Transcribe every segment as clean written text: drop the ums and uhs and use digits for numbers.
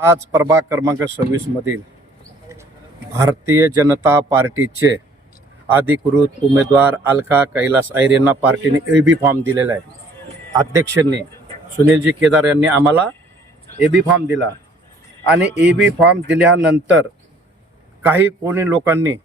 आज प्रभाग क्रमांक 26 मधील भारतीय जनता पार्टीचे अधिकृत उमेदवार अलका कैलास अय्यर यांना पार्टीने एबी फॉर्म दिलेला आहे। अध्यक्षांनी सुनीलजी केदार यांनी आम्हाला एबी फॉर्म दिला आणि एबी फॉर्म दिल्यानंतर काही कोणी लोकांनी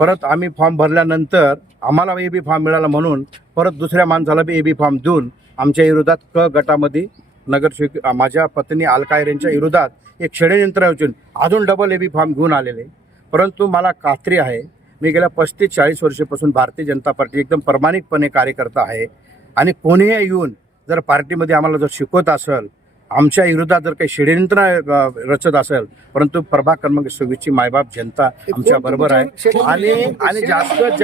परत आम्ही फॉर्म भरल्यानंतर आम्हाला एबी फॉर्म मिळाला म्हणून परत दुसऱ्या माणसाला बी एबी फॉर्म देऊन आमच्या विरोधात क गटामध्ये नगरसेवक माझ्या पत्नी अलका अय्यर यांच्या विरोधात एक षडयंत्र रचून अजून डबल एबी फॉर्म घेऊन आलेले। परंतु मला खात्री आहे मी गेल्या 35-40 वर्षापासून भारतीय जनता पार्टी एकदम प्रामाणिकपणे कार्यकर्ता आहे आणि कोणीही येऊन जर पार्टीमध्ये आम्हाला जर शिकवत असेल आमच्या विरोधात जर काही षडयंत्र रचत असेल परंतु प्रभाग क्रमांक 26 ची मायबाप जनता आमच्या बरोबर आहे आणि जास्तीत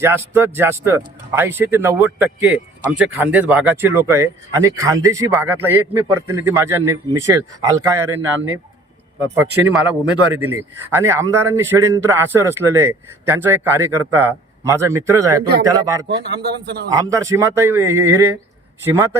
जास्त 80 ते 90% आमचे खानदेश भागाचे लोक आहे आणि खानदेशी भागातला एक मी प्रतिनिधी माझ्या मिसेस अलका अय्यर यांनी पक्षाने मला उमेदवारी दिली आणि आमदारांनी षडयंत्र असं रचलेलं आहे। त्यांचा एक कार्यकर्ता माझा मित्रच आहे तो त्याला आमदार सीमाताई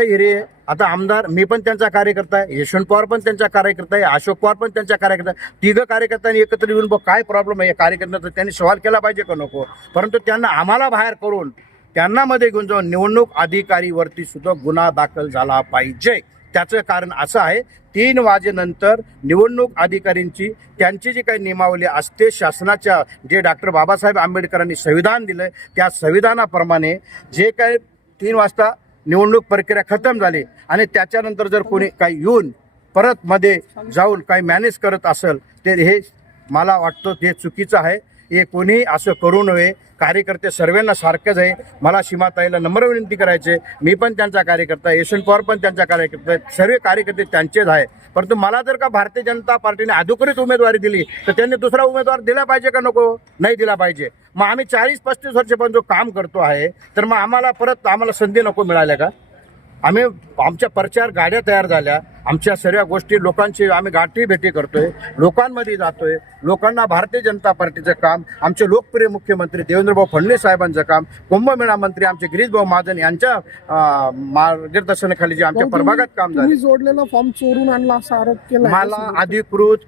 हिरे आता आमदार मी पण त्यांचा कार्यकर्ता आहे, यशवंत पवार पण त्यांचा कार्यकर्ता आहे, अशोक पवार पण त्यांचा कार्यकर्ता आहे। तिघं कार्यकर्त्यांनी एकत्र येऊन काय प्रॉब्लेम आहे कार्यकर्त्यांचा त्यांनी सवाल केला पाहिजे का नको, परंतु त्यांना आम्हाला बाहेर करून त्यांना मध्ये घेऊन जाऊन निवडणूक अधिकारीवरती सुद्धा गुन्हा दाखल झाला पाहिजे। त्याचं कारण असं आहे 3 वाजेनंतर निवडणूक अधिकाऱ्यांची त्यांची जी काही नियमावली असते शासनाच्या जे डॉक्टर बाबासाहेब आंबेडकरांनी संविधान दिलं त्या संविधानाप्रमाणे जे काही 3 वाजता निवडणूक प्रक्रिया खतम झाली आणि त्याच्यानंतर जर कोणी काही येऊन परत मध्ये जाऊन काही मॅनेज करत असेल ते हे मला वाटतं ते चुकीचं आहे। हे कोणीही असं करू नये। कार्यकर्ते सर्वांना सारखेच आहे। मला सीमाताईला नम्र विनंती करायचे, मी पण त्यांचा कार्यकर्ता आहे, यशवंत पवार पण त्यांचा कार्यकर्ता आहे, सर्व कार्यकर्ते त्यांचेच आहे। परंतु मला जर का भारतीय जनता पार्टीने अधिकृत उमेदवारी दिली तर त्यांनी दुसरा उमेदवार दिला पाहिजे का नको, नाही दिला पाहिजे। मग आम्ही 40-35 वर्षापासून जो काम करतो आहे तर मग आम्हाला संधी नको मिळाल्या का? आम्ही आमच्या प्रचार गाड्या तयार झाल्या, आमच्या सर्व गोष्टी लोकांची आम्ही गाठी भेटी करतोय, लोकांमध्ये जातोय, लोकांना भारतीय जनता पार्टीचं काम, आमचे लोकप्रिय मुख्यमंत्री देवेंद्रभाऊ फडणवीस साहेबांचं काम, कुंभमेळा मंत्री आमचे गिरीशभाऊ महाजन यांच्या मार्गदर्शनाखाली जे आमच्या प्रभागात काम झालं। जोडलेला फॉर्म चोरून आणला असा आरोप केला। मला अधिकृत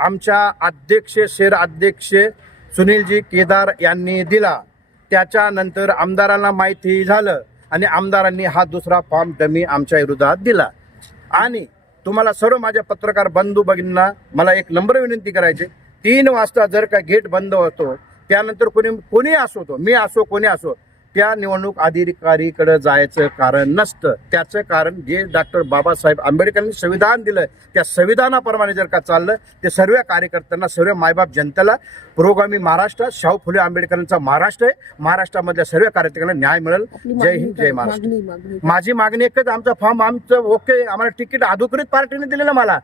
आमच्या शहर अध्यक्ष सुनीलजी केदार यांनी दिला, त्याच्यानंतर आमदारांना माहिती झालं आणि आमदारांनी हा दुसरा फॉर्म डमी आमच्या विरोधात दिला। आणि तुम्हाला सर्व माझ्या पत्रकार बंधू भगिनींना मला एक नम्र विनंती करायची, 3 वाजता जर का गेट बंद होतो त्यानंतर कोणी असो तो मी असो कोणी असो त्या निवडणूक अधिकारीकडे जायचं कारण नसतं। त्याचं कारण जे डॉक्टर बाबासाहेब आंबेडकरांनी संविधान दिलं त्या संविधानाप्रमाणे जर का चाललं ते सर्व कार्यकर्त्यांना सर्व मायबाप जनतेला पुरोगामी महाराष्ट्र शाहू फुले आंबेडकरांचा महाराष्ट्र आहे, महाराष्ट्रामधल्या सर्व कार्यकर्त्यांना न्याय मिळेल। जय हिंद जय महाराष्ट्र। माझी मागणी एकच, आमचा फॉर्म आमचं ओके, आम्हाला तिकीट अधिकृत पार्टीने दिलेलं मला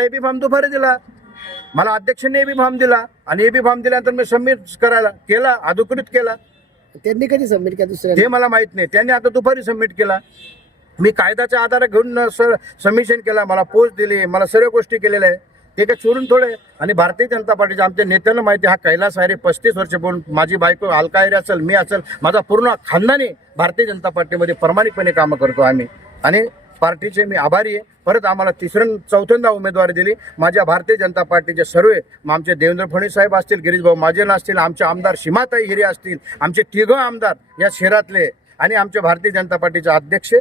एबी फॉर्म दुपारी दिला, मला अध्यक्षांनी एबी फॉर्म दिला आणि एबी फॉर्म दिल्यानंतर मी सबमिट केला अधिकृत केला। त्यांनी कधी सबमिट केला दुसऱ्या हे मला माहित नाही, त्यांनी आता दुपारी सबमिट केला। मी कायद्याच्या आधारे घेऊन सबमिशन केला, मला पोस्ट दिली, मला सर्व गोष्टी केलेल्या आहे, ते काय चोरून थोडे। आणि भारतीय जनता पार्टीच्या आमच्या नेत्यांना माहिती हा कैलास अय्यर 35 वर्ष बोलून माझी बायको अलका अय्यर असेल, मी असेल, माझा पूर्ण खानदानी भारतीय जनता पार्टीमध्ये प्रामाणिकपणे कामं करतो आम्ही आणि पार्टीचे मी आभारी आहे। परत आम्हाला 3ऱ्यांदा उमेदवारी दिली। माझ्या भारतीय जनता पार्टीचे सर्व आमचे देवेंद्र फडणवीस साहेब असतील, गिरीशभाऊ महाजन असतील, आमचे आमदार सीमाताई हिरे असतील, आमचे 3 आमदार या शहरातले आणि आमचे भारतीय जनता पार्टीचे अध्यक्ष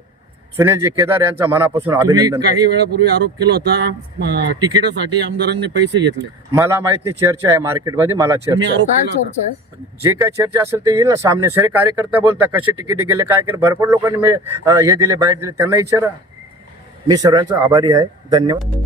सुनीलजी केदार यांचा मनापासून अभिनंदन। काही वेळापूर्वी आरोप केला होता तिकिटासाठी आमदारांनी पैसे घेतले, मला माहित नाही, चर्चा आहे मार्केटमध्ये, मला चर्चा आहे, जे काही चर्चा असेल ते येईल ना सामने। सरे कार्यकर्ता बोलता कसे तिकीट गेले काय केलं, भरपूर लोकांनी हे दिले बाईट दिले, त्यांना विचारा। मी सर्वांचा आभारी आहे। धन्यवाद।